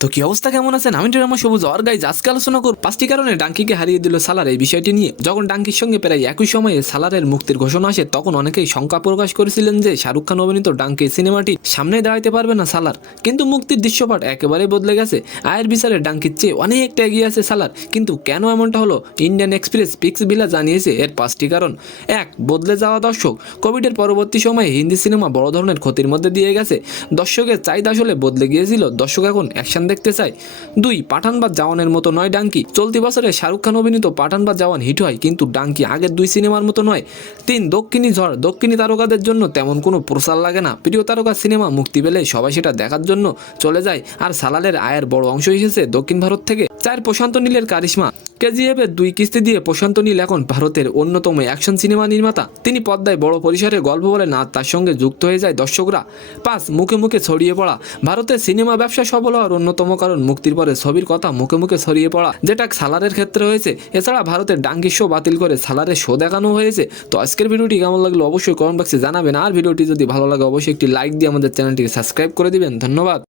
তো কি অবস্থা, কেমন আছেন? আমি ড্রামা সবুজ আর গাইজ আজকে আলোচনা করব 5টি কারণে ডাঙ্কিকে হারিয়ে দিল সালার এই বিষয়টি নিয়ে। যখন ডাঙ্কির সঙ্গে প্রায় একই সময়ে সালারের মুক্তির ঘোষণা আসে তখন অনেকেই শঙ্কা প্রকাশ করেছিলেন যে শাহরুখ খান অভিনীত ডাঙ্কি সিনেমাটি সামনে দাঁড়াতে পারবে না সালার। কিন্তু মুক্তির দৃশ্যপট একেবারে বদলে গেছে। আয়ের বিচারে ডাঙ্কির চেয়ে অনেকটা এগিয়ে আছে সালার। কিন্তু কেন এমনটা হলো? ইন্ডিয়ান এক্সপ্রেস পিক্স ভিলা জানিয়েছে এর 5টি কারণ। 1. বদলে যাওয়া দর্শক। কোভিডের পরবর্তী সময়ে হিন্দি সিনেমা বড় ধরনের ক্ষতির মধ্যে দিয়ে গেছে। দর্শকের চাহিদা আসলে বদলে গিয়েছিল। দর্শক এখন অ্যাকশন দেখতে চায়। 2. পাঠান বা জওয়ানের মতো নয় ডাঙ্কি। চলতি বছরে শাহরুখ খান অভিনীত পাঠান বা জওয়ান হিট হয়, কিন্তু ডাঙ্কি আগের 2 সিনেমার মতো নয়। 3. দক্ষিণী ঝড়। দক্ষিণী তারকাদের জন্য তেমন কোনো প্রচার লাগে না। প্রিয় তারকার সিনেমা মুক্তি পেলে সবাই সেটা দেখার জন্য চলে যায়। আর সালালের আয়ের বড় অংশ এসেছে দক্ষিণ ভারত থেকে। 4. প্রশান্ত নীলের কারিশমা। কেজিএফের 2 কিস্তি দিয়ে প্রশান্ত নীল এখন ভারতের অন্যতম অ্যাকশন সিনেমা নির্মাতা। তিনি পদ্মায় বড় পরিসরে গল্প বলেন আর তার সঙ্গে যুক্ত হয়ে যায় দর্শকরা। 5. মুখে মুখে ছড়িয়ে পড়া। ভারতের সিনেমা ব্যবসা সফল হওয়ার অন্যতম কারণ মুক্তির পরে ছবির কথা মুখে মুখে ছড়িয়ে পড়া, যেটা সালারের ক্ষেত্রে হয়েছে। এছাড়া ভারতের ডাঙ্কি শো বাতিল করে সালারের শো দেখানো হয়েছে। তো আজকের ভিডিওটি কেমন লাগলো অবশ্যই কমেন্ট বক্সে জানাবেন। আর ভিডিওটি যদি ভালো লাগে অবশ্যই একটি লাইক দিয়ে আমাদের চ্যানেলটিকে সাবস্ক্রাইব করে দিবেন। ধন্যবাদ।